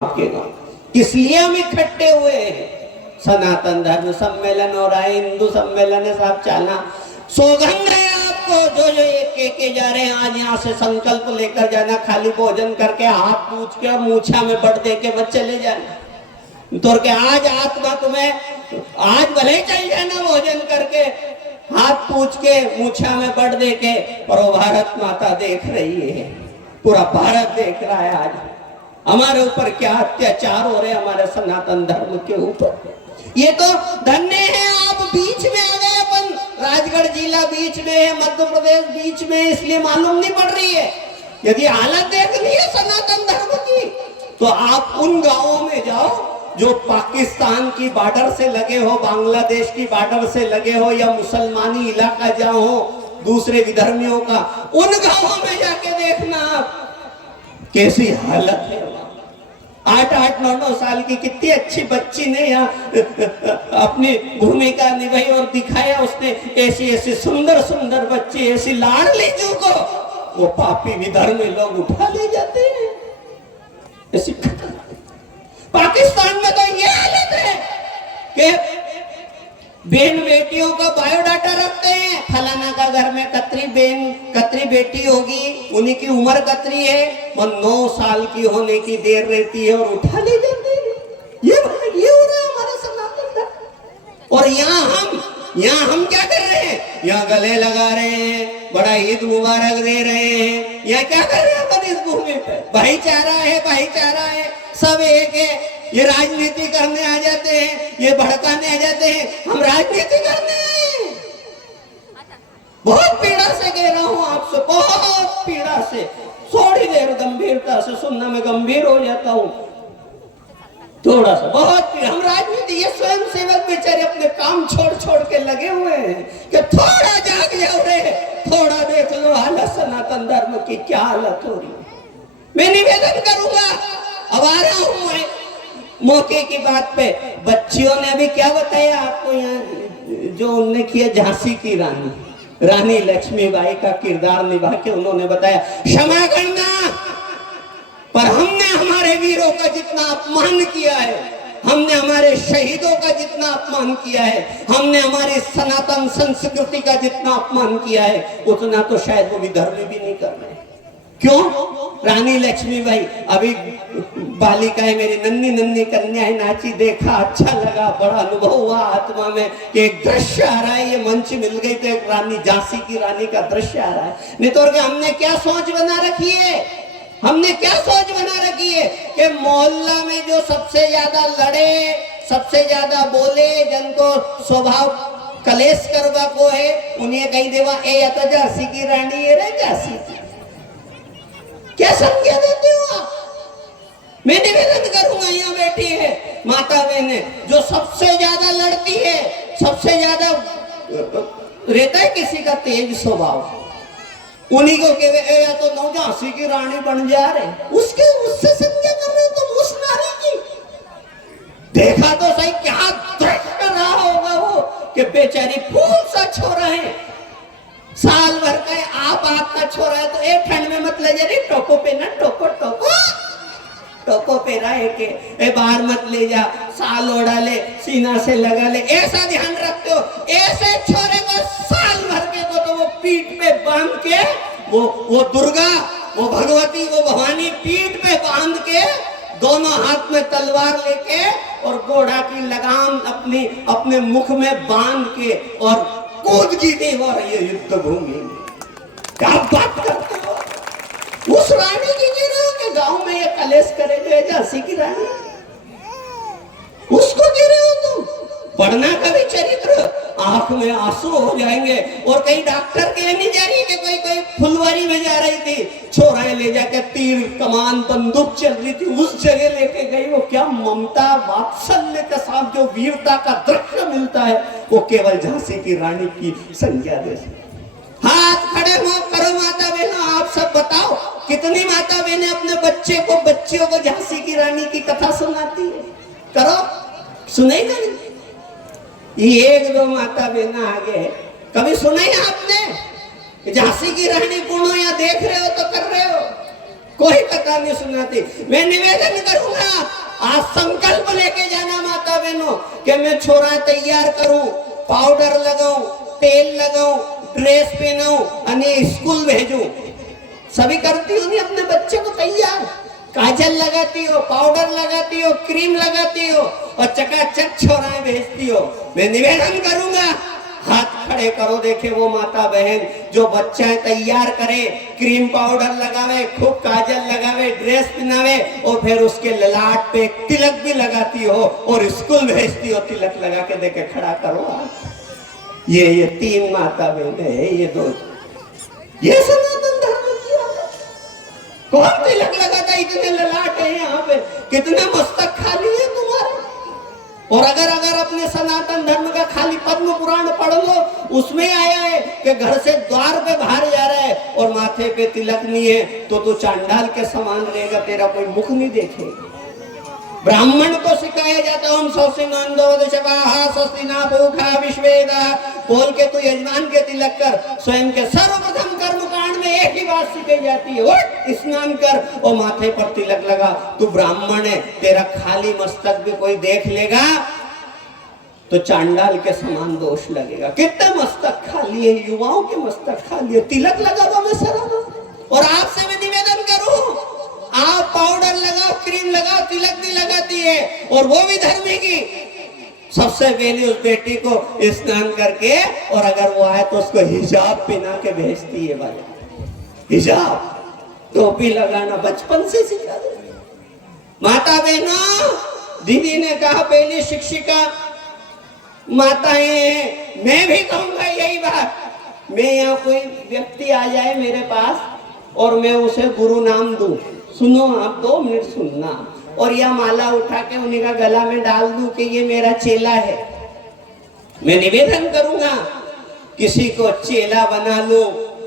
किस लिए हम इकट्ठे हुए हैं? सनातन धर्म सम्मेलन हो रहा है, हिंदू सम्मेलन है साहब, चाला सौगंध है आपको। जो जो एक जा रहे हैं, आज यहाँ से संकल्प लेकर जाना, खाली भोजन करके हाथ पूछ के और मूछा में बट दे के बस चले जाना। तो के आज आत्मा तुम्हें आज भले ही चल जाना भोजन करके, हाथ पूछ के मूछा में बट दे के, और वो भारत माता देख रही है, पूरा भारत देख रहा है आज हमारे ऊपर क्या अत्याचार हो रहे हमारे सनातन धर्म के ऊपर। ये तो धन्य है आप बीच में आ गए, अपन राजगढ़ जिला बीच में है, मध्य प्रदेश बीच में, इसलिए मालूम नहीं पड़ रही है। यदि हालत देखनी है सनातन धर्म की तो आप उन गांवों में जाओ जो पाकिस्तान की बॉर्डर से लगे हो, बांग्लादेश की बॉर्डर से लगे हो, या मुसलमानी इलाका जहाँ हो दूसरे विधर्मियों का, उन गांवों में जाके देखना आप कैसी हालत है। 8-8, 9-9 साल की कितनी अच्छी बच्ची ने यहाँ अपनी भूमिका निभाई और दिखाया उसने, ऐसी ऐसी सुंदर सुंदर बच्ची, ऐसी लाडली जो को वो पापी विधर्मी लोग उठा ले जाते हैं। ऐसी पाकिस्तान में तो ये हालत है कि बहन बेटियों का बायोडाटा रखते हैं, फलाना का घर में कतरी बहन कतरी बेटी होगी, उन्हीं की उम्र कतरी है, और 9 साल की होने की देर रहती है और उठा ले जाते हैं। ये हो रहा है हमारा सनातन धर्म। और यहाँ हम क्या कर रहे हैं? यहाँ गले लगा रहे हैं, बड़ा ईद मुबारक दे रहे हैं। यहाँ क्या कर रहे हैं अपन इस भूमि पे? भाईचारा है, भाईचारा है, सब एक है। ये राजनीति करने आ जाते हैं, ये भड़काने आ जाते हैं, हम राजनीति करने आए। बहुत पीड़ा से कह रहा हूं आपसे, बहुत पीड़ा से। थोड़ी देर गंभीरता से सुनना, मैं गंभीर हो जाता हूं थोड़ा सा, बहुत पीड़ा। हम राजनीति, ये स्वयं सेवक बेचारे अपने काम छोड़ छोड़ के लगे हुए हैं कि थोड़ा जाग जाओ रे, थोड़ा देख लो हालत सनातन धर्म की क्या हालत हो रही है। मैं निवेदन करूंगा, अब आ रहा हूं मैं मौके की बात पे। बच्चियों ने अभी क्या बताया आपको, यहाँ जो उनने किया झांसी की रानी लक्ष्मीबाई का किरदार निभा के उन्होंने बताया, क्षमा करना पर हमने हमारे वीरों का जितना अपमान किया है, हमने हमारे शहीदों का जितना अपमान किया है, हमने हमारी सनातन संस्कृति का जितना अपमान किया है, उतना तो शायद वो विधर्मी भी नहीं कर रहे। क्यों? रानी लक्ष्मीबाई अभी बालिका है, मेरी नन्ही नन्ही कन्या है, नाची, देखा, अच्छा लगा, बड़ा अनुभव हुआ आत्मा में कि एक दृश्य आ रहा है, ये मंच मिल गई तो एक रानी, झांसी की रानी का दृश्य आ रहा है। नहीं तो हमने क्या सोच बना रखी है, हमने क्या सोच बना रखी है कि मोहल्ला में जो सबसे ज्यादा लड़े, सबसे ज्यादा बोले, जिनको स्वभाव कलेश करवा को है, उन्हें कहीं देवा ए या तो झांसी की रानी है रे, झांसी की। क्या संज्ञा देते हो आप? मैं निवेदन करूंगा, यहाँ बैठी है माता बहनें जो सबसे ज्यादा लड़ती है, सबसे ज्यादा रहता है किसी का तेज स्वभाव, उन्हीं को कहे या तो नौ झांसी की रानी बन जा रहे, उससे संज्ञा कर रहे हो तुम उस नारी की। देखा तो सही क्या दृश्य रहा होगा वो कि बेचारी फूल सा छोरा है, साल भर का है, आपका छोरा है, तो एक ठंड में मत ले जा रही, टोको पे ना, टोको पे रहे के ए बाहर मत ले जा, साल ओढ़ा ले, सीना से लगा ले, ऐसा ध्यान रखते हो। ऐसे छोरे को साल भर के को तो वो पीठ पे बांध के, वो दुर्गा, वो भगवती, वो भवानी पीठ पे बांध के, दोनों हाथ में तलवार लेके और घोड़ा की लगाम अपने मुख में बांध के और कूद जीते हो रही है युद्ध भूमि में। क्या बात करते हो? उस रानी की गिर रहे हो कि गांव में ये कलेश करे जो है झांसी की रानी, उसको गिरे हो तुम। पढ़ना कभी चरित्र, आंख में आंसू हो जाएंगे। और कई डॉक्टर के नहीं जा रही कि कोई फुलवारी में जा रही थी, छोराए ले जाके तीर कमान बंदूक चल रही थी, उस जगह लेके गई। वो क्या ममता वात्सल्य के साथ जो वीरता का दृश्य मिलता है, वो केवल झांसी की रानी की संज्ञा दे। हाथ खड़े हो करो माता बहनों, आप सब बताओ कितनी माता बहनें अपने बच्चियों को झांसी की रानी की कथा सुनाती है? करो, सुनेगा नहीं? ये 1-2 माता बहना आगे कभी सुनाई आपने? झांसी की रानी गुणों या देख रहे हो तो कर रहे हो, कोई कथा नहीं सुनाती। मैं निवेदन करूंगा कि मैं छोरा तैयार करूं, पाउडर लगाऊं, तेल लगाऊं, ड्रेस पहनाऊं અને स्कूल भेजूं। सभी करती हो नहीं अपने बच्चे को तैयार, काजल लगाती हो, पाउडर लगाती हो, क्रीम लगाती हो और चकाचक छोराएं भेजती हो। मैं निवेदन करूंगा, हाथ खड़े करो, देखे वो माता बहन जो बच्चा तैयार करे, क्रीम पाउडर लगावे, खूब काजल लगावे, ड्रेस पहनावे और फिर उसके ललाट पे तिलक भी लगाती हो और स्कूल भेजती हो। तिलक लगा के देखे, खड़ा करो आप। ये 3 माता बहन है, ये 2, ये सनातन धर्म की है। कौन तिलक लगाता? इतने ललाट है यहाँ पे, कितने मस्तक खाली है तुम्हारे। और अगर अपने सनातन धर्म का खाली पद्म पुराण पढ़ लो, उसमें आया है कि घर से द्वार पे बाहर जा रहा है और माथे पे तिलक नहीं है तो तू चांडाल के समान रहेगा, तेरा कोई मुख नहीं देखेगा। ब्राह्मण को सिखाया जाता है, बोल के तू यजमान के तिलक कर। स्वयं के सर्वप्रथम कर्म कांड में एक ही बात सिखाई जाती है, उठ स्नान कर और माथे पर तिलक लगा। तू ब्राह्मण है, तेरा खाली मस्तक भी कोई देख लेगा तो चांडाल के समान दोष लगेगा। कितने मस्तक खाली है, युवाओं के मस्तक खाली है, तिलक लगा दो मैं सराहना। और आपसे मैं निवेदन करूं, आप पाउडर लगाओ, क्रीम लगाओ, तिलक भी लगाती है और वो भी धर्मी की। सबसे पहले उस बेटी को स्नान करके और अगर वो आए तो उसको हिजाब पहना के भेजती है। भाई हिजाब, टोपी लगाना बचपन से सिखा दे। माता बहनों, दीदी ने कहा पहली शिक्षिका माताएं हैं, मैं भी कहूंगा यही बात। मैं यहाँ कोई व्यक्ति आ जाए मेरे पास और मैं उसे गुरु नाम दूं, सुनो आप 2 मिनट सुनना, और यह माला उठा के उन्हीं का गला में डाल दूं कि ये मेरा चेला है। मैं निवेदन करूंगा, किसी को चेला बना लूं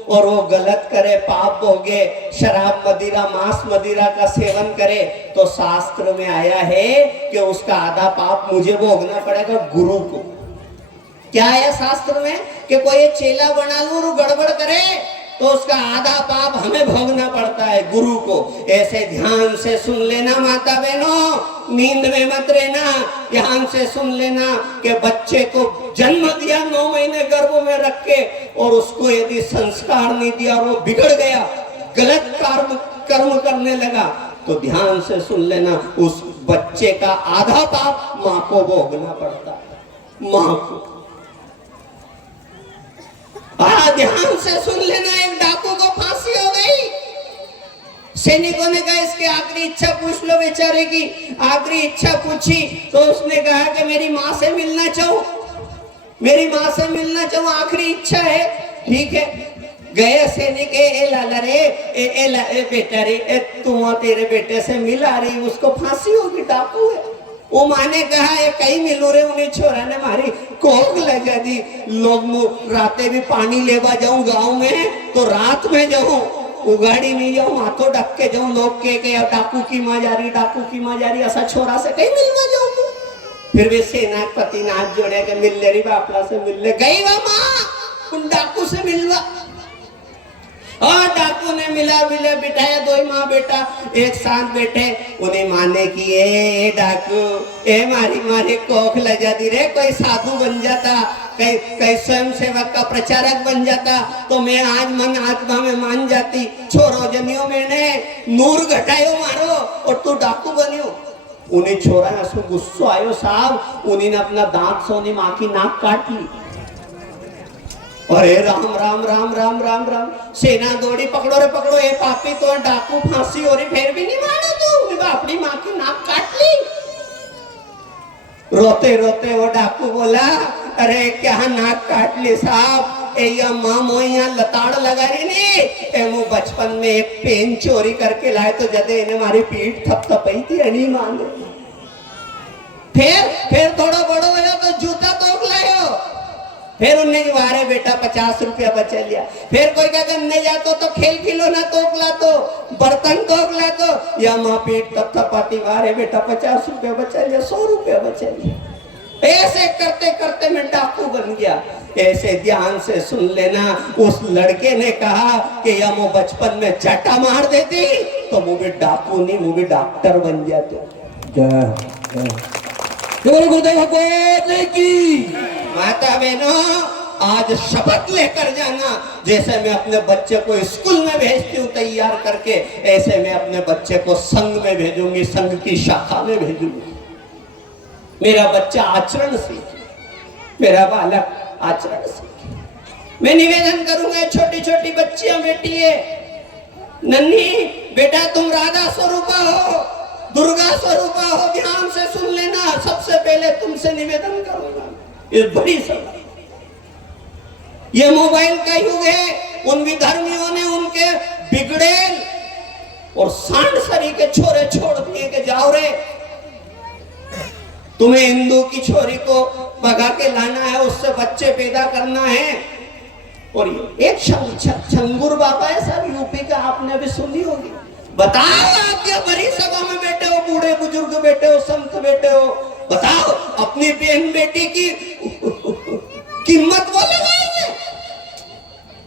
और वो गलत करे, पाप भोगे, शराब मदिरा मांस मदिरा का सेवन करे, तो शास्त्र में आया है कि उसका आधा पाप मुझे भोगना पड़ेगा, गुरु को। क्या आया शास्त्र में कि कोई चेला बना लूं और गड़बड़ करे तो उसका आधा पाप हमें भोगना पड़ता है, गुरु को। ऐसे ध्यान से सुन लेना माता बहनों, नींद में मत रहना, ध्यान से सुन लेना कि बच्चे को जन्म दिया 9 महीने गर्भ में रख के और उसको यदि संस्कार नहीं दिया और वो बिगड़ गया, गलत कर्म करने लगा, तो ध्यान से सुन लेना, उस बच्चे का आधा पाप माँ को भोगना पड़ता है, माँ को। ध्यान से सुन लेना, एक डाकू को फांसी हो गई। सैनिकों ने कहा इसकी आखिरी इच्छा पूछ लो। बेचारे की आखिरी इच्छा पूछी तो उसने कहा कि मेरी माँ से मिलना चाहूं, मेरी माँ से मिलना चाहूं, आखिरी इच्छा है। ठीक है, गए सैनिक, ए लाला रे, ए बेटा रे, तू तेरे बेटे से मिल आ रही, उसको फांसी होगी, डाकू है। वो माँ ने कहा ये कहीं मिलो रे, उन्हें छोरा ने मारी कोक लगा दी। लोग राते भी पानी लेवा जाऊं गांव में तो रात में जाऊं, उगाड़ी नहीं जाऊं, माथो ढक के जाऊं, लोग के डाकू की माँ जा रही, डाकू की माँ जा रही, ऐसा छोरा से कहीं मिलवा जाऊंगी। फिर भी सेनापति ने हाथ जोड़े के मिल ले रही, बापला से मिल ले गई वह माँ, उन डाकू से मिलवा। और डाकू ने मिला बिठाया, 2 माँ बेटा एक साथ बैठे। उन्हें माने की ए डाकू, ए मारी कोख लजा दी रे, कोई साधु बन जाता, कई स्वयं सेवक का प्रचारक बन जाता तो मैं आज मन आत्मा में मान जाती। छोरो जनियो मैंने नूर घटायो मारो और तू डाकू बनियो। उन्हें छोरा उसको गुस्सा आयो साहब, उन्हीं ने अपना दांत से उन्हें माँ की नाक काट ली। अरे राम राम राम राम राम राम, सेना दौड़ी, पकड़ो रे पकड़ो, ये पापी तो डाकू, फांसी हो रही, फिर भी नहीं माना तू, अपनी माँ की नाक काट ली। रोते रोते वो डाकू बोला, अरे क्या नाक काट ली साहब, ये माँ मो यहाँ लताड़ लगा रही नहीं, मुँह बचपन में एक पेन चोरी करके लाए तो जदे इन्हें हमारी पीठ थपथपाई थी, नहीं माने। फिर थोड़ा बड़ो हो तो जूता तोड़ लाए हो। फिर उन्हें वारे बेटा 50 रुपया बचा लिया। फिर कोई कहते नहीं जातो तो खेल खिलौना तोक ला, तो बर्तन तोक ला, तो या माँ पीठ तब थपाती, वारे बेटा 50 रुपया बचा लिया, 100 रुपया बचा लिया। ऐसे करते करते मैं डाकू बन गया। ऐसे ध्यान से सुन लेना, उस लड़के ने कहा कि या मैं बचपन में चटा मार देती तो वो भी डाकू नहीं, वो भी डॉक्टर बन जाते। गुरुदेव की माता बहनों, आज शपथ लेकर जाना, जैसे मैं अपने बच्चे को स्कूल में भेजती हूँ तैयार करके, ऐसे मैं अपने बच्चे को संघ में भेजूंगी, संघ की शाखा में भेजूंगी। मेरा बच्चा आचरण सीखे, मेरा बालक आचरण सीखे। मैं निवेदन करूंगा, छोटी छोटी बच्चियां बेटी है, नन्ही बेटा, तुम राधा स्वरूपा हो, दुर्गा स्वरूपा हो, ध्यान से सुन लेना। सबसे पहले तुमसे निवेदन करूंगा, इस बड़ी सभा, ये मोबाइल का युग है। उन विधर्मियों ने उनके बिगड़े और सांडसरी के छोरे छोड़ दिए कि जाओ रे, तुम्हें हिंदू की छोरी को भगा के लाना है, उससे बच्चे पैदा करना है। और एक छंगुर बाबा है सर, यूपी का, आपने भी सुनी होगी। बताओ, आप क्या बड़ी सभा में बैठे हो, बूढ़े बुजुर्ग बैठे हो, संत बैठे हो, बताओ अपनी बहन बेटी की कीमत वो लगाएंगे?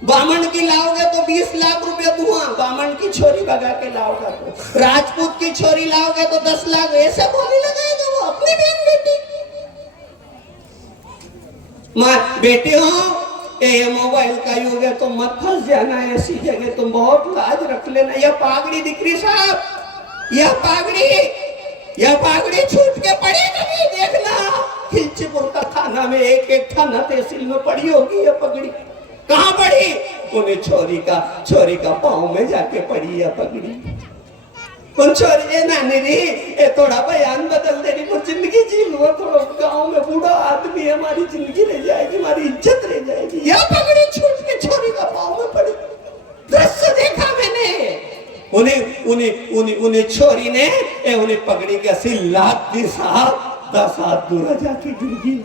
बामन की लाओगे तो 20 लाख रुपए दूंगा, बामन की छोरी भगा के लाओगे तो, राजपूत की छोरी लाओगे तो 10 लाख, ऐसे बोली लगाएगा वो अपनी बहन बेटी। मां बेटी हो, ये मोबाइल का युग है, तो मत फंस जाना ऐसी जगह, तुम बहुत लाज रख लेना। यह पागड़ी दिखरी साहब, यह पागड़ी छूट के पड़ी कभी, देखना खिलचीपुर का थाना में एक थाना तहसील में पड़ी होगी यह पगड़ी। कहाँ पड़ी? उन्हें छोरी का पाँव में जाके पड़ी यह पगड़ी। उन छोरी नानी री, ये थोड़ा बयान बदल दे रही, कुछ जिंदगी जी लो, थोड़ा गाँव में बूढ़ा आदमी, हमारी जिंदगी रह जाएगी, हमारी इज्जत रह जाएगी। यह पगड़ी छूट के छोरी का पाँव में पड़ी, दृश्य देखा मैंने। उन्हें छोरी ने उन्हें पगड़ी के ऐसी लात दी साहब, 10 हाथ दूर जाके गिर गई।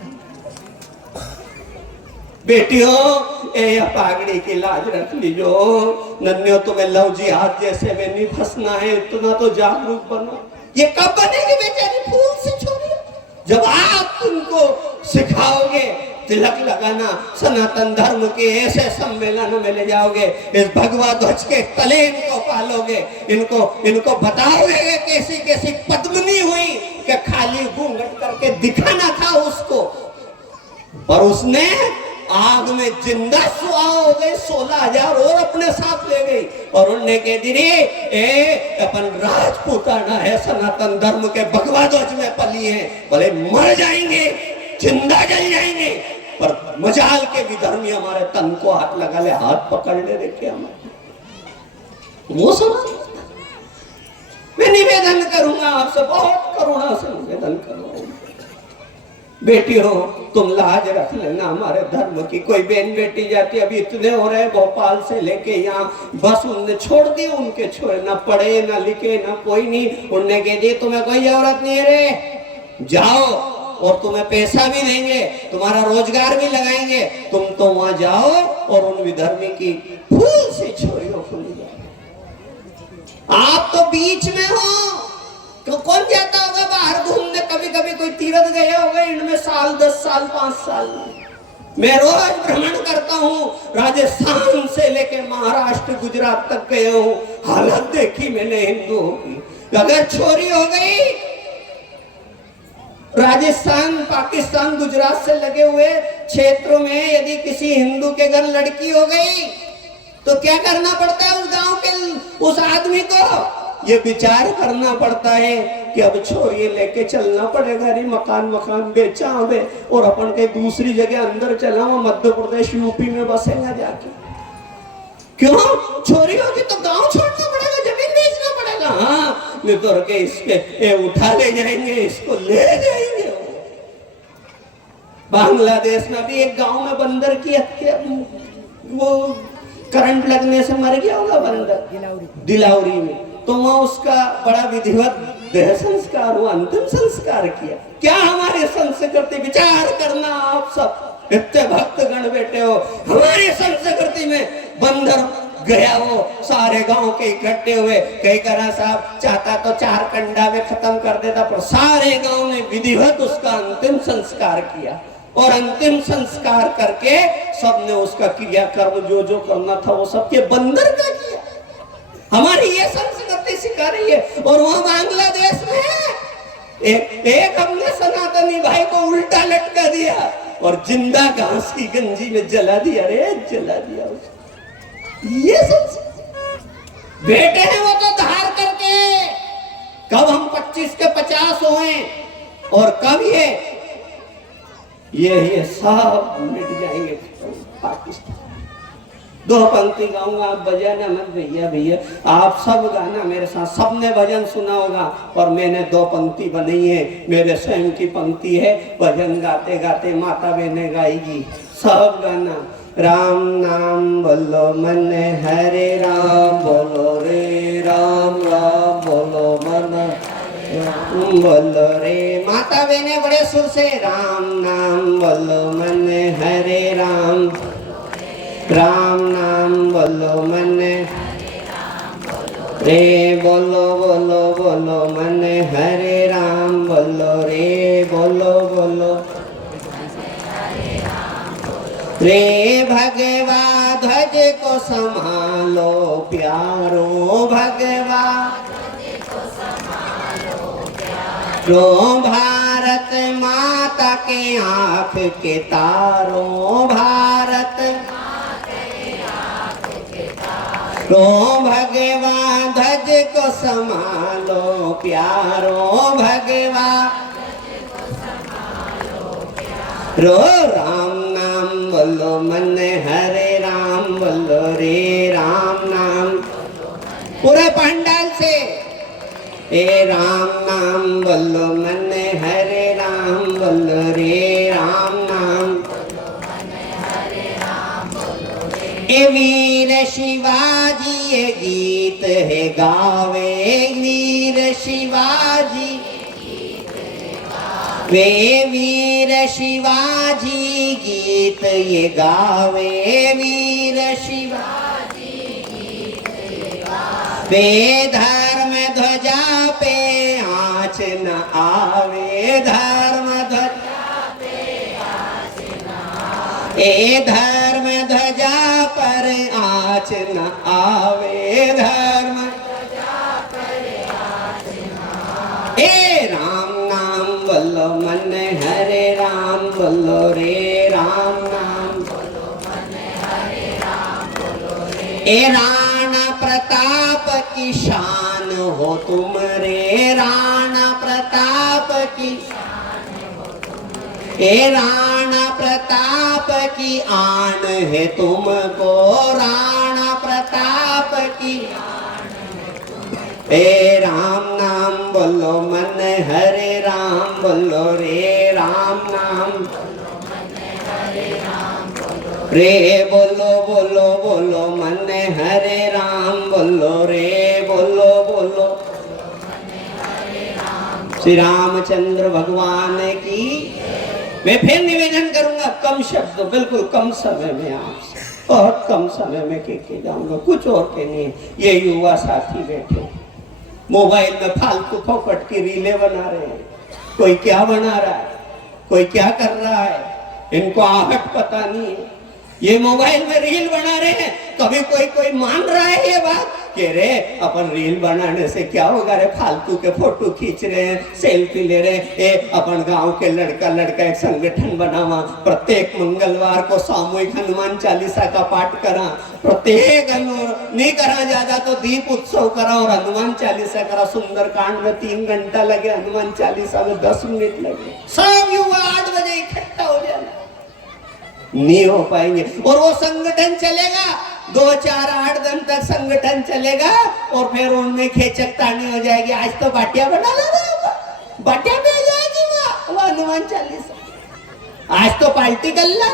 बेटियों, ये पागड़ी की लाज रख लीजो। नन्हियों, तुम्हें लव जिहाद जैसे में नहीं फंसना है, इतना तो जागरूक बनो। ये कब बनेगी बेचारी फूल से छोरी? जब आप उनको सिखाओगे तिलक लगाना, सनातन धर्म के ऐसे सम्मेलन में ले जाओगे, इस भगवा ध्वज के तले इनको पालोगे, इनको बताओगे कैसी कैसी पद्मिनी हुई कि खाली घूंघट करके दिखाना था उसको, पर उसने आग में जिंदा सुहा हो गई, 16,000 और अपने साथ ले गई। और उन्होंने कह दी रे, अपन राजपूताना है, सनातन धर्म के भगवा ध्वज में पली है, भले मर जाएंगे, जिंदा जल जाएंगे, पर मजाल के विधर्मी हमारे तन को हाथ लगा ले, हाथ पकड़ ले, देखे हमारे वो समझ। मैं निवेदन करूंगा आपसे, बहुत करुणा से निवेदन करूंगा, बेटी हो तुम लाज रख लेना हमारे धर्म की। कोई बहन बेटी जाती, अभी इतने हो रहे भोपाल से लेके यहाँ, बस उनने छोड़ दिए, उनके छोड़े, ना पढ़े ना लिखे ना कोई नहीं, उनने कह दिए तुम्हें कोई जरूरत नहीं है रे, जाओ, और तुम्हें पैसा भी देंगे, तुम्हारा रोजगार भी लगाएंगे, तुम तो वहां जाओ और उन विधर्मी की फूल से छोरियों को ले जाओ। आप तो बीच में हो, तो कौन जाता होगा बाहर घूमने? कभी कभी कोई तीर्थ गया होगा इनमें साल 10 साल 5 साल। मैं रोज भ्रमण करता हूँ, राजस्थान से लेके महाराष्ट्र गुजरात तक गया हूँ, हालत देखी मैंने हिंदुओं की। अगर छोरी हो गई राजस्थान पाकिस्तान गुजरात से लगे हुए क्षेत्रों में, यदि किसी हिंदू के घर लड़की हो गई तो क्या करना पड़ता है उस गांव के उस आदमी को? ये विचार करना पड़ता है कि अब छोरी लेके चलना पड़ेगा, रे मकान बेचा हमें, और अपन के दूसरी जगह अंदर चला हुआ मध्य प्रदेश यूपी में बसेगा जाके। क्यों? छोरी होगी तो गांव छोड़ना पड़ेगा, जमीन बेचना पड़ेगा। हाँ, नहीं तो के इसके उठा ले जाएंगे, इसको ले जाएंगे। बांग्लादेश में भी एक गांव में बंदर की हत्या, वो करंट लगने से मर गया होगा बंदर, दिलावरी में, तो वहां उसका बड़ा विधिवत देह संस्कार हुआ, अंतिम संस्कार किया। क्या हमारे संस्कृति, विचार करना आप सब इतने भक्तगण बैठे हो, हमारी संस्कृति में बंदर गया, वो सारे गांव के इकट्ठे हुए, कई करा साहब चाहता तो 4 कंडा में खत्म कर देता, पर सारे गांव ने विधिवत उसका अंतिम संस्कार किया, और अंतिम संस्कार करके सबने उसका क्रियाकर्म जो करना था वो सब के बंदर का किया। हमारी ये संस्कृति सिखा रही है। और वहां बांग्लादेश में एक हमने सनातनी भाई को उल्टा लटका दिया और जिंदा घास की गंजी में जला दिया। अरे जला दिया उसको। ये सब बेटे हैं वो तो धार करके, कब हम 25 के 50 हुए और कब ये सब मिट जाएंगे पाकिस्तान। दो पंक्ति गाऊंगा, आप बजाना मत भैया। भैया आप सब गाना मेरे साथ, सबने भजन सुना होगा और मैंने दो पंक्ति बनाई है, मेरे स्वयं की पंक्ति है। भजन गाते गाते माता बहने गाएगी, सब गाना। राम नाम बोलो मन हरे राम, बोलो रे राम राम बोलो मन बोलो रे। माता बहने बड़े सुर से राम नाम बोलो मन हरे राम, राम नाम बोलो मन रे, बोलो बोलो बोलो मन हरे राम, बोलो रे बोलो बोलो रे। भगवा ध्वज को संभालो प्यारो, भगवा रो भारत माता के आंख के तारों, भारत रो भगवा ध्वज को संभालो प्यारो, भगवा रो। राम नाम बोलो मन हरे राम, बोलो रे राम नाम पूरे पंडाल से। ए राम नाम बोलो मन हरे राम, बोलो रे राम नाम। ए वीर शिवाजी ये गीत है गावे, वीर शिवाजी वे वीर शिवाजी गीत ये गावे, वीर शिवाजी गीत ये गावे। वे धर्म ध्वजा पे आँच न आवे, धर्म ध्वजा पे आँच न आवे। ए धर्म ध्वजा पर आँच न आवे, धर्म ध्वजा पर आँच न आवे। ए राम नाम बोलो मन हरे राम, बोलो रे राम नाम बोलो मन हरे राम, बोलो रे। ए राणा प्रताप की शान हो तुम रे, राणा प्रताप की शान हो तुम। ए राणा प्रताप की आन है तुमको, राणा प्रताप की आन है तुम। ए राम नाम बोलो मन हरे राम, बोलो रे राम नाम बोलो मन हरे राम, बोलो रे बोलो बोलो बोलो मन हरे राम, बोलो रे बोलो बोलो मन हरे राम। श्री रामचंद्र भगवान की। मैं फिर निवेदन करूंगा, कम शब्द, बिल्कुल कम समय में आपसे, बहुत कम समय में के जाऊंगा, कुछ और के नहीं। ये युवा साथी बैठे मोबाइल में फालतू फोकट की रीलें बना रहे हैं, कोई क्या बना रहा है, कोई क्या कर रहा है, इनको आहट पता नहीं है। ये मोबाइल में रील बना रहे हैं, कभी कोई मान रहा है ये बात कि रे अपन रील बनाने से क्या होगा रे, फालतू के फोटो खींच रहे हैं, सेल्फी ले रहे हैं। ए अपन गांव के लड़का एक संगठन बनावा, प्रत्येक मंगलवार को सामूहिक हनुमान चालीसा का पाठ करा, प्रत्येक नहीं करा ज्यादा तो दीप उत्सव करा और हनुमान चालीसा करा। सुंदर कांड में 3 घंटा लगे, हनुमान चालीसा में 10 मिनट लगे। सब युवा 8 बजे इकट्ठा हो जाना, नहीं हो पाएंगे। और वो संगठन चलेगा 2, 4, 8 दिन तक संगठन चलेगा और फिर उनमें खेचकतानी हो जाएगी। आज तो बाटिया बना लेगा, बाटिया में आ जाएगी वो हनुमान चालीसा, आज तो पार्टी कर ले,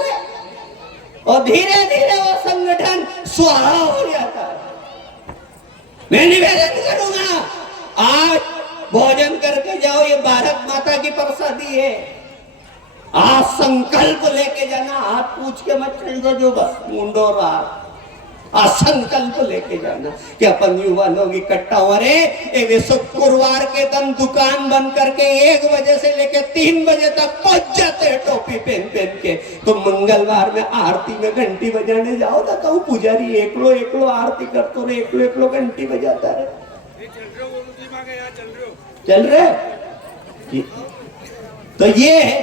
और धीरे धीरे वो संगठन स्वाहा हो जाता है। मैं निवेदन करूंगा, आज भोजन करके जाओ, ये भारत माता की प्रसादी है। आज संकल्प लेके जाना, हाथ पूछ के मत चल जो बस मुंडो रात। आज संकल्प लेके जाना कि अपन युवा लोग इकट्ठा हो रहे। एक शुक्रवार के दिन दुकान बंद करके 1 बजे से लेके 3 बजे तक पहुंच जाते हैं टोपी पहन के। तो मंगलवार में आरती में घंटी बजाने जाओ ना, कहूँ पुजारी एकलो आरती करते रहे, एकलो घंटी बजाता रहे। चल रहे तो ये है,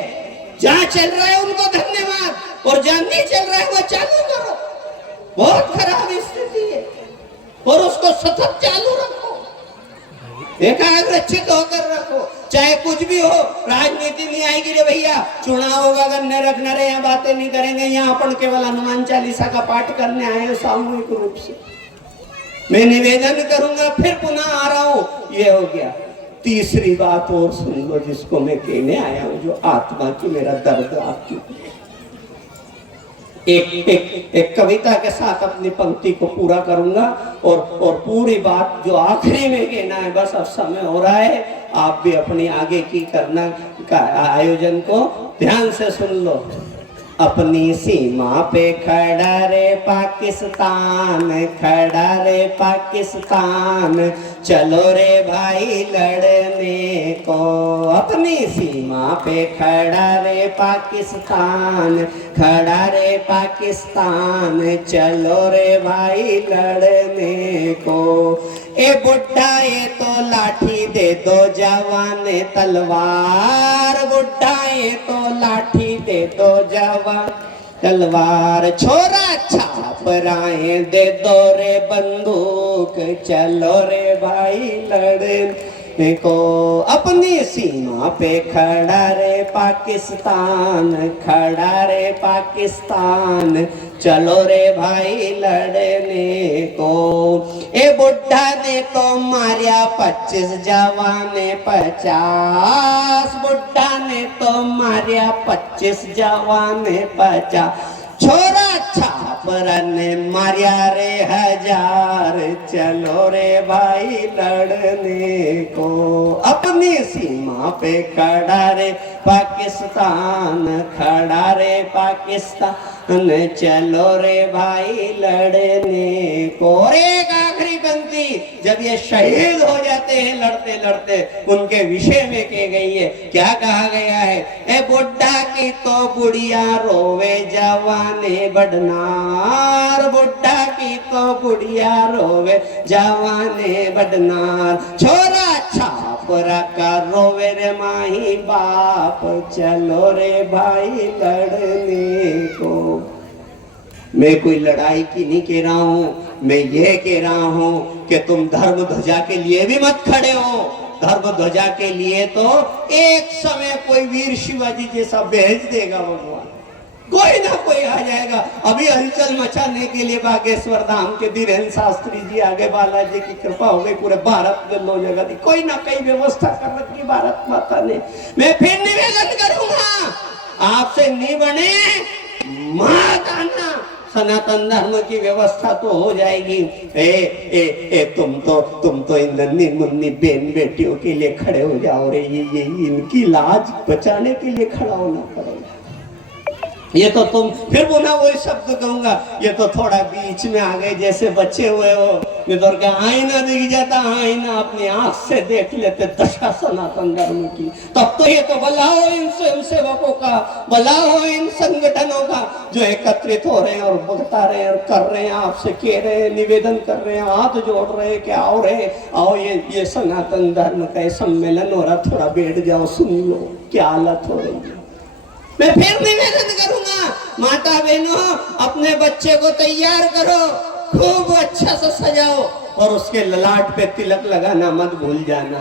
जहां चल रहा है उनको धन्यवाद, और जहां नहीं चल रहा है वो चालू करो। बहुत खराब स्थिति है, और उसको सतत चालू रखो, एकाग्रचित होकर रखो। चाहे कुछ भी हो, राजनीति नहीं आएगी रे भैया, चुनाव होगा, गन्ने रखना रे, यहाँ बातें नहीं करेंगे, यहाँ अपन केवल हनुमान चालीसा का पाठ करने आए हैं सामूहिक रूप से। मैं निवेदन करूंगा, फिर पुनः आ रहा हूं, ये हो गया। तीसरी बात और सुन लो, जिसको मैं कहने आया हूं, जो आत्मा की मेरा दर्द आपकी। एक कविता के साथ अपनी पंक्ति को पूरा करूंगा, और पूरी बात जो आखिरी में कहना है, बस अब समय हो रहा है, आप भी अपनी आगे की करना का आयोजन को ध्यान से सुन लो। अपनी सीमा पे खड़ा रे पाकिस्तान, खड़ा रे पाकिस्तान, चलो रे भाई लड़ने को। अपनी सीमा पे खड़ा रे पाकिस्तान, खड़ा रे पाकिस्तान, चलो रे भाई लड़ने को। ए बुढ़ा ये तो लाठी दे दो, जवान तलवार, बुढ़ा ये तो लाठी दे दो, जवान तलवार, छोरा छाप राय दे दो रे बंदूक, चलो रे भाई लड़ने को। अपनी सीमा पे खड़ा रे पाकिस्तान, खड़ा रे पाकिस्तान, चलो रे भाई लड़ने को। ए बुढ़ा ने तो मारिया 25, जवान ने 50, बुढ़ा ने तो मारिया 25, जवान ने 50, छोरा छापरा ने मारिया रे 1000, चलो रे भाई लड़ने को। अपनी सीमा पे खड़ा रे पाकिस्तान, खड़ा रे पाकिस्तान, चलो रे भाई लड़ने को। और एक आखिरी पंक्ति, जब ये शहीद हो जाते हैं लड़ते लड़ते, उनके विषय में कह गई है, क्या कहा गया है? ए बुढ़ा की तो बुढ़िया रोवे, जवाने बडनार, बुढ़ा की तो बुढ़िया रोवे, जवाने बडनार, छोरा छापरा का रोवे रे माही बाप, चलो रे भाई लड़ने को। मैं कोई लड़ाई की नहीं कह रहा हूँ, मैं ये कह रहा हूँ कि तुम धर्म ध्वजा के लिए भी मत खड़े हो। धर्म ध्वजा के लिए तो एक समय कोई वीर शिवाजी जैसा भेज देगा भगवान, कोई ना कोई आ जाएगा। अभी हलचल मचाने के लिए बागेश्वर धाम के धीरेन्द्र शास्त्री जी आगे, बालाजी की कृपा हो गई, पूरे भारत में लो जगह दी, कोई ना कोई व्यवस्था कर रखी भारत माता ने। मैं फिर निवेदन करूंगा, आपसे नहीं बने मत आना, सनातन धर्म की व्यवस्था तो हो जाएगी। तुम तो इन नन्ही मुन्नी बहन बेटियों के लिए खड़े हो जाओ रे, ये इनकी लाज बचाने के लिए खड़ा होना पड़ेगा। ये तो तुम फिर पुनः वही शब्द कहूंगा, ये तो थोड़ा बीच में आ गए, जैसे बच्चे हुए हो, इधर का आईना दिख जाता, आईना अपनी आंख से देख लेते दशा सनातन धर्म की। तब तो ये तो भला हो इन स्वयं सेवकों का, भला हो इन संगठनों का, जो एकत्रित हो रहे हैं और बता रहे हैं और कर रहे हैं, आपसे कह रहे हैं, निवेदन कर रहे हैं, हाथ जोड़ रहे हैं कि आओ रे आओ, ये सनातन धर्म का सम्मेलन हो रहा, थोड़ा बैठ जाओ, सुन लो क्या हालत हो रही है। मैं फिर निवेदन करूंगा, माता बहनों, अपने बच्चे को तैयार करो, खूब अच्छा से सजाओ, और उसके ललाट पे तिलक लगाना मत भूल जाना।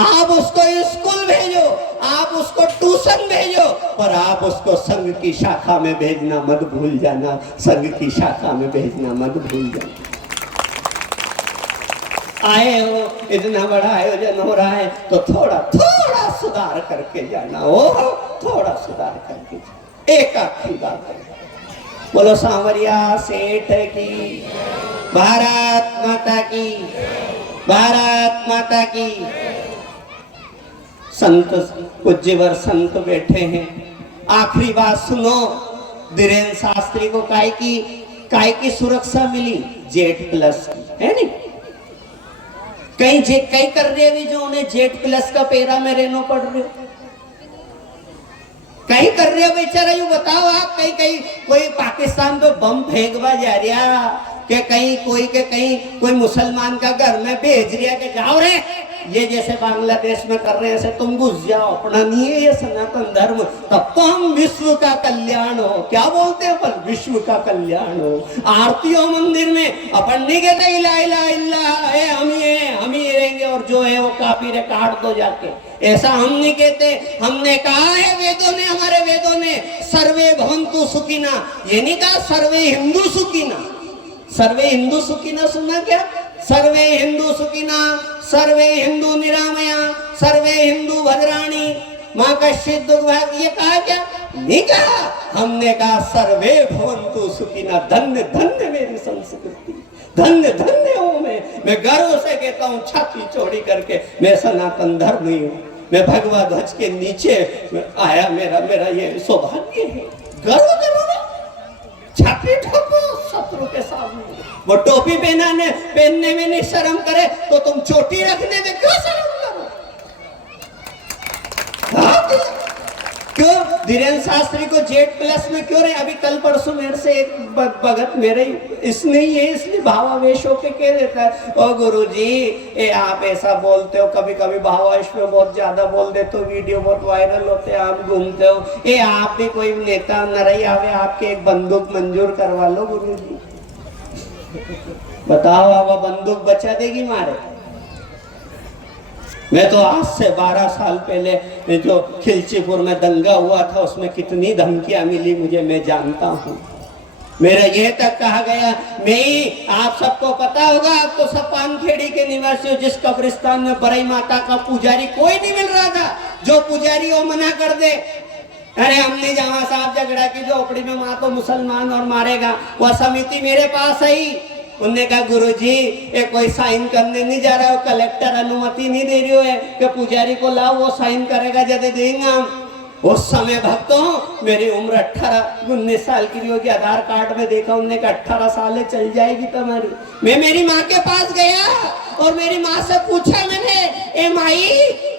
आप उसको स्कूल भेजो, आप उसको ट्यूशन भेजो, पर आप उसको संघ की शाखा में भेजना मत भूल जाना, संघ की शाखा में भेजना मत भूल जाना। आए हो, इतना बड़ा आयोजन हो रहा है, तो थोड़ा सुधार करके जाना हो, थोड़ा सुधार करके। एक आखिरी बात है, बोलो सांवरिया सेठ की, भारत माता की, भारत माता की। संत पूज्यवर संत बैठे हैं, आखिरी बात सुनो। धीरेन्द्र शास्त्री को काय की सुरक्षा मिली? Z+ है नहीं, कई कर रहे भी जो उन्हें Z+ का पेरा में रहना पड़ रहे हो, कहीं कर रहे हो बेचारा। यू बताओ आप, कहीं कोई पाकिस्तान पे बम फेंकवा जा रहा, कि कहीं कोई मुसलमान का घर में भेज रिया के जाओ रे ये जैसे बांग्लादेश में कर रहे हैं ऐसे तुम घुस जाओ, अपना नहीं है ये सनातन धर्म, तब तो हम विश्व का कल्याण हो। क्या बोलते हैं अपन? विश्व का कल्याण हो। आरती हो मंदिर में, अपन नहीं कहते इला इला इल्ला है, हम ही रहेंगे और जो है वो काफिर है काट दो जाके, ऐसा हम नहीं कहते। हमने कहा है वेदों ने, हमारे वेदों ने सर्वे भवन्तु सुखिना, ये नहीं कहा सर्वे हिंदू सुखिना। सर्वे हिंदू सुखिना सुना क्या? सर्वे हिंदू सुखिना, सर्वे हिंदू निरामया, सर्वे हिंदू भद्राणी, माँ कश्चित् दुख भाग, ये कहा क्या? नहीं कहा। हमने कहा सर्वे भवन्तु सुखिना। धन्य धन्य मेरी संस्कृति, धन्य धन्य हूँ मैं गर्व से कहता हूँ छाती चौड़ी करके, मैं सनातन धर्मी हूँ, मैं भगवा ध्वज के नीचे आया, मेरा ये सौभाग्य है। गर्व करो ना, छाती ठोको शत्रु के सामने। वो टोपी पहनने में नहीं शर्म करे तो तुम चोटी रखने में क्यों शर्म करो? क्यों धीरेन्द्र शास्त्री को जेड प्लस में क्यों रहे? अभी कल परसों मेरे से एक भगत मेरे इसने ही है, इसलिए भावावेश होके कह देता है, ओ गुरुजी आप ऐसा बोलते हो, कभी कभी भावावेश में बहुत ज्यादा बोल देते हो, वीडियो बहुत वायरल होते हैं, आप घूमते हो, आप भी कोई नेता न रही आवे, आपके एक बंदूक मंजूर करवा लो गुरुजी। बताओ अब बंदूक बचा देगी मारे? मैं तो आज से 12 साल पहले जो खिलचीपुर में दंगा हुआ था उसमें कितनी धमकियां मिली मुझे, मैं जानता हूँ। मेरा ये तक कहा गया, मैं आप सबको पता होगा, आप तो सब पानखेड़ी के निवासी हो, जिस कब्रिस्तान में बरई माता का पुजारी कोई नहीं मिल रहा था, जो पुजारी वो मना कर दे, अरे हम नहीं जावा साहब, झगड़ा की झोपड़ी में माँ तो मुसलमान और मारेगा। वह समिति मेरे पास आई, उन्होंने कहा गुरुजी ये कोई साइन करने नहीं जा रहा है, कलेक्टर अनुमति नहीं दे रही है कि पुजारी को लाओ, वो साइन करेगा जब देंगे हम। उस समय भक्तों मेरी उम्र 18-19 साल की होगी, आधार कार्ड में देखा उन्होंने कहा 18 साल चल जाएगी तुम्हारी। मैं मेरी माँ के पास गया और मेरी माँ से पूछा मैंने, ए माई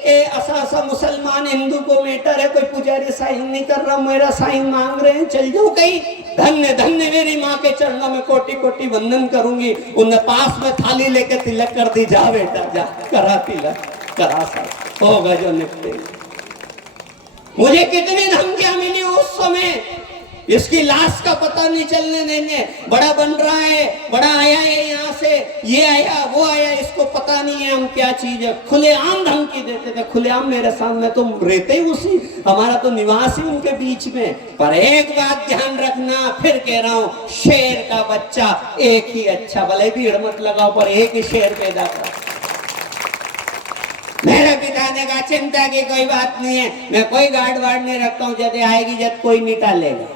ऐसा मुसलमान हिंदू को मैटर है, कोई पुजारी साइन नहीं कर रहा, मेरा साइन मांग रहे हैं, चल जाऊं कहीं? धन्य धन्य मेरी माँ के चरणों में कोटि कोटि वंदन करूंगी। उन्हें पास में थाली लेके तिलक कर दी, जा बेटा जा, करा तिलक, करा सा होगा जो निकले। मुझे कितनी धमकियां मिली उस समय, इसकी लाश का पता नहीं चलने देंगे, बड़ा बन रहा है, बड़ा आया है यहाँ से, ये आया वो आया, इसको पता नहीं है हम क्या चीज है। खुलेआम धमकी देते थे, खुलेआम मेरे सामने, तुम रहते ही उसी, हमारा तो निवास ही उनके बीच में। पर एक बात ध्यान रखना, फिर कह रहा हूँ, शेर का बच्चा एक ही अच्छा, भले भीड़ मत लगाओ पर एक ही शेर पैदा कर। मेरे पिता ने कहा चिंता की कोई बात नहीं है, मैं कोई गार्ड वार्ड नहीं रखता हूँ, जब आएगी जब कोई नहीं टालेगा,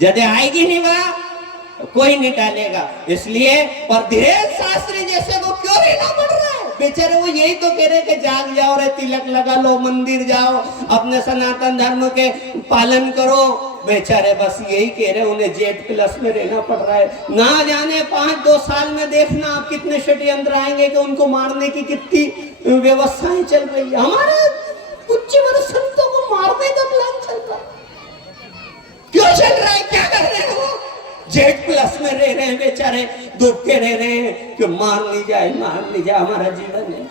जब आएगी नहीं वहां कोई नहीं टालेगा। इसलिए पर धीरेन्द्र शास्त्री जैसे को क्यों रहना पड़ रहा है? बेचारे वो यही तो कह रहे कि जाग जाओ रे, तिलक लगा लो, मंदिर जाओ, अपने सनातन धर्म के पालन करो। बेचारे बस यही कह रहे, उन्हें जेड प्लस में रहना पड़ रहा है। ना जाने 5-2 साल में देखना आप कितने षड्यंत्र आएंगे कि उनको मारने की कितनी व्यवस्थाएं चल रही है। हमारे उच्च वर्ग संतों को मारने का प्लान चल रहा है, क्यों चल रहा है? क्या कर रहे हैं वो? जेड प्लस में रह रहे हैं बेचारे, दुख के रह रहे हैं कि मार नहीं जाए, हमारा जीवन है।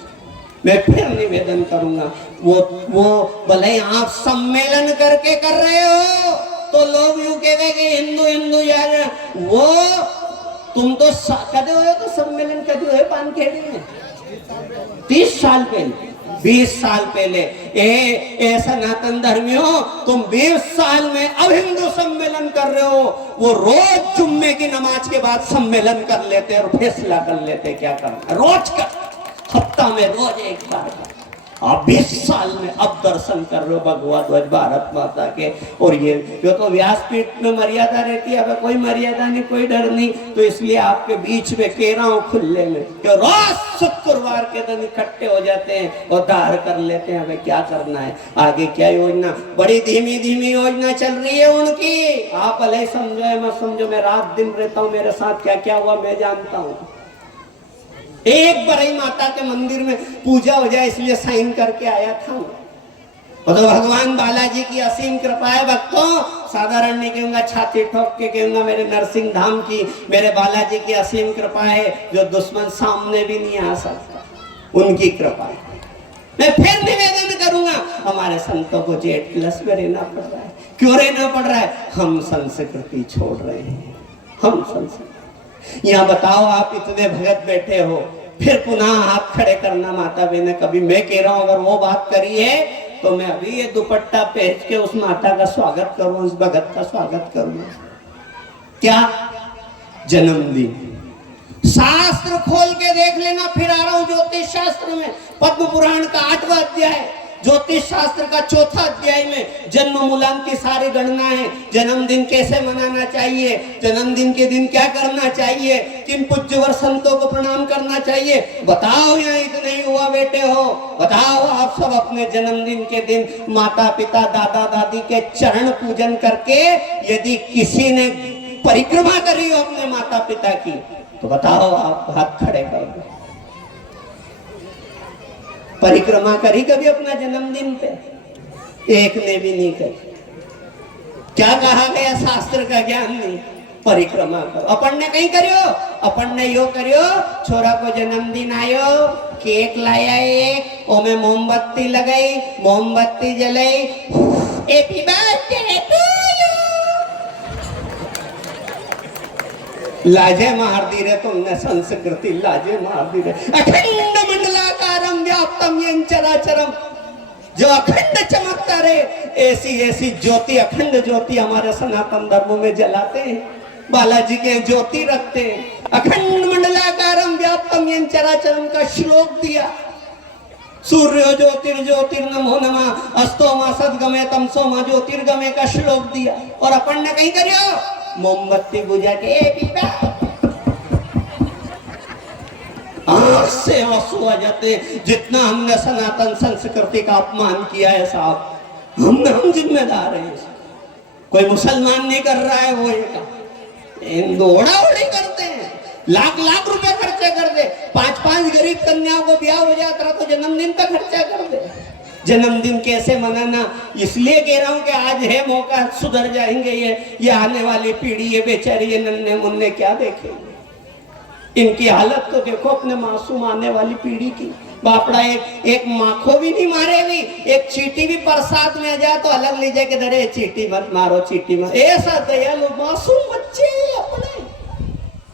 मैं फिर निवेदन करूंगा, वो भले आप सम्मेलन करके कर रहे हो तो लोग यूं कहेंगे कि हिंदू हिंदू जा, वो तुम तो कदे हुए तो सम्मेलन कदे हुए पानखेड़ी में 30 साल पहले, 20 साल पहले। ए सनातन धर्मियों, तुम 20 साल में अब हिंदू सम्मेलन कर रहे हो, वो रोज जुम्मे की नमाज के बाद सम्मेलन कर लेते और फैसला कर लेते क्या करना, रोज का, हफ्ता में रोज एक बार। आप 20 साल में अब दर्शन कर रहे हो भगवा ध्वज भारत माता के। और ये जो तो व्यासपीठ में मर्यादा रहती है, अब कोई मर्यादा नहीं, कोई डर नहीं, तो इसलिए आपके बीच में कह रहा हूँ खुले में कि रोज शुक्रवार के दिन इकट्ठे हो जाते हैं और दार कर लेते हैं। हमें क्या करना है, आगे क्या योजना, बड़ी धीमी धीमी योजना चल रही है उनकी। आप भले समझो या मत समझो, मैं रात दिन रहता हूँ, मेरे साथ क्या क्या हुआ मैं जानता हूँ। एक बरई माता के मंदिर में पूजा हो जाए इसलिए साइन करके आया था। और तो भगवान बालाजी की असीम कृपा है भक्तों, साधारण नहीं कहूंगा, छाती ठोक के कहूंगा मेरे नरसिंह धाम की, मेरे बालाजी की असीम कृपा है, जो दुश्मन सामने भी नहीं आ सकता, उनकी कृपा है। मैं फिर निवेदन करूंगा, हमारे संतों को Z+ में रहना पड़ रहा है। क्यों रहना पड़ रहा है? हम संस्कृति छोड़ रहे हैं, हम संस्कृति। यहाँ बताओ, आप इतने भगत बैठे हो, फिर पुनः हाथ खड़े करना माता बहन। कभी मैं कह रहा हूं अगर वो बात करी है तो मैं अभी ये दुपट्टा पहन के उस माता का स्वागत करूं, उस भगत का स्वागत करूं। क्या जन्मदिन? शास्त्र खोल के देख लेना, फिर आ रहा हूं ज्योतिष शास्त्र में, पद्म पुराण का 8वां अध्याय, ज्योतिष शास्त्र का 4था अध्याय में जन्म मूलांक की सारी गणना है। जन्मदिन कैसे मनाना चाहिए, जन्मदिन के दिन क्या करना चाहिए, किन पूज्यवर संतों को प्रणाम करना चाहिए। बताओ, यहाँ इतने युवा बेटे हो, बताओ आप सब अपने जन्मदिन के दिन माता पिता दादा दादी के चरण पूजन करके यदि किसी ने परिक्रमा करी हो अपने माता पिता की, तो बताओ आप हाथ खड़े कर दो। परिक्रमा करी कभी अपना जन्मदिन पे? एक ने भी नहीं करी। क्या कहा गया? शास्त्र का ज्ञान नहीं, परिक्रमा करो। अपन ने कहीं करियो, अपन ने यो करियो, छोरा को जन्मदिन आयो, केक लाया एक, ओमे मोमबत्ती लगाई, मोमबत्ती जलाई, हैप्पी बर्थडे टू यू। लाजे मार दी रे तुमने संस्कृति, लाजे मार दी रे। अखंड मंडलाकारम व्याप्तम येन चराचरम, जो अखंड चमकता रहे, ऐसी ऐसी ज्योति, अखंड ज्योति हमारे सनातन धर्म में जलाते हैं। बालाजी के ज्योति रखते हैं। अखंड मंडलाकारम व्याप्तम येन चराचरम का श्लोक दिया। सूर्यो ज्योतिर्ज्योतिर्नमो नमः, अस्तोमा सद्गमे तमसोमा ज्योतिर्गमे का श्लोक दिया। और अपन ने कहीं करियो मोमबत्ती बुझा के आंख से आंसू आ जाते। जितना हमने सनातन संस्कृति का अपमान किया है साहब, हम जिम्मेदार हैं। कोई मुसलमान नहीं कर रहा है, वो हिंदू ओढ़ा-ओढ़ी करते हैं, लाख लाख रुपए खर्चे कर दे। 5-5 गरीब कन्याओं को ब्याह हो जाता तो जन्मदिन का खर्चा कर दे। जन्मदिन कैसे मनाना, इसलिए कह रहा हूं कि आज है मौका, सुधर जाएंगे ये आने वाली पीढ़ी, ये बेचारी ये नन्हे मुन्ने क्या देखेंगे। इनकी हालत तो देखो अपने मासूम आने वाली पीढ़ी की। बापड़ा एक माखो भी नहीं मारे भी, एक चींटी भी प्रसाद में आ जाए तो अलग ले जाके धरे, चींटी मत मारो, चींटी मत। ऐसा दयालु मासूम बच्चे अपने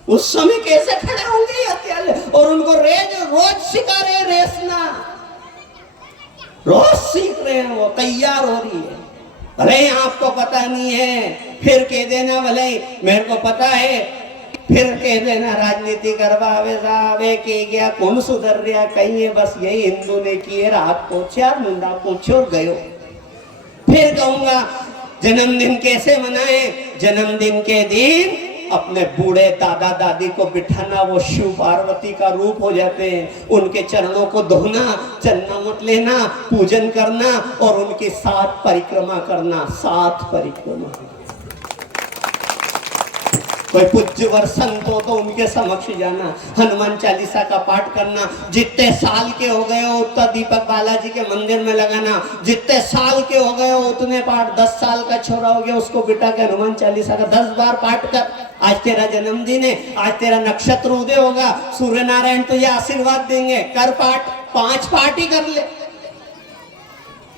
उस समय कैसे खड़े होंगे अत्याचार, और उनको रोज सिखा रहे रेसना, रोज सीख रहे हैं, वो तैयार हो रही है। भले आपको पता नहीं है फिर कह देना, भले मेरे को पता है फिर कह देना, राजनीति करवावे साहबे के गया, कौन सुधर रहा, कहीं है बस यही हिंदू ने किए, रात पहुंचा मुंडा पूछो गयो। फिर कहूंगा जन्मदिन कैसे मनाए। जन्मदिन के दिन अपने बूढ़े दादा दादी को बिठाना, वो शिव पार्वती का रूप हो जाते हैं। उनके चरणों को धोना, चन्ना मत लेना, पूजन करना और उनकी 7 परिक्रमा करना। 7 परिक्रमा। कोई पूज्यवर संत हो तो उनके समक्ष जाना, हनुमान चालीसा का पाठ करना। जितने साल के हो गए हो उतना दीपक बालाजी के मंदिर में लगाना। जितने साल के हो गए हो उतने पाठ। 10 साल का छोरा हो गया उसको बिठा के हनुमान चालीसा का 10 बार पाठ कर। आज तेरा जन्मदिन है, आज तेरा नक्षत्र उदय होगा, सूर्य नारायण तुझे आशीर्वाद देंगे, कर पाठ। 5 पाठ ही कर ले।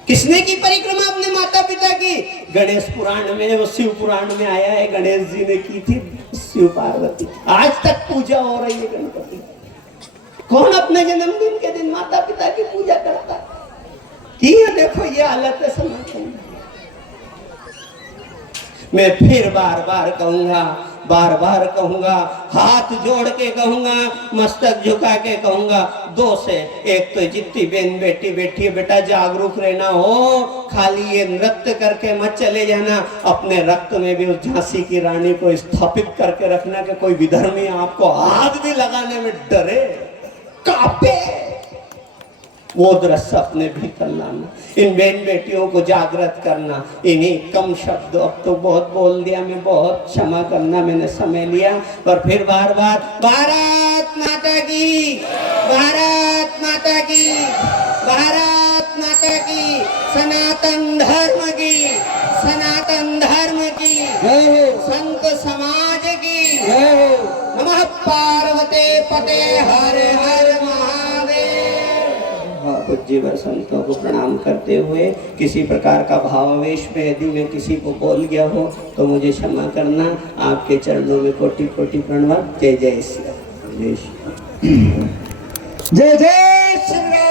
किसने की परिक्रमा? अपने माता पिता की। गणेश पुराण में, वो शिव पुराण में आया है, गणेश जी ने की थी शिव पार्वती। आज तक पूजा हो रही है गणपति। कौन अपने जन्मदिन के दिन माता पिता की पूजा करता की? देखो ये हालत है सनातन। मैं फिर बार बार कहूंगा, हाथ जोड़ के कहूंगा, मस्तक झुका के कहूंगा, 2 से। एक तो जितनी बहन बेटी बैठी है, बेटा जागरूक रहना हो, खाली ये नृत्य करके मत चले जाना। अपने रक्त में भी उस झांसी की रानी को स्थापित करके रखना कि कोई विधर्मी आपको हाथ भी लगाने में डरे, कांपे। वो दृश्य अपने भीतर लाना। इन बहन बेटियों को जागृत करना। इन्हीं कम शब्द, अब तो बहुत बोल दिया मैं, बहुत क्षमा करना, मैंने समय लिया। पर फिर बार भारत माता की, भारत माता की, भारत माता की, सनातन धर्म की, सनातन धर्म की, संत समाज की। नमः पार्वते पते हर हर महादेव। जीवर संतों को प्रणाम करते हुए किसी प्रकार का भावावेश में यदि मैं किसी को बोल गया हो तो मुझे क्षमा करना। आपके चरणों में कोटि कोटि प्रणवाद। जय जय श्री राम। जय श्री राम। जय जय श्री राम।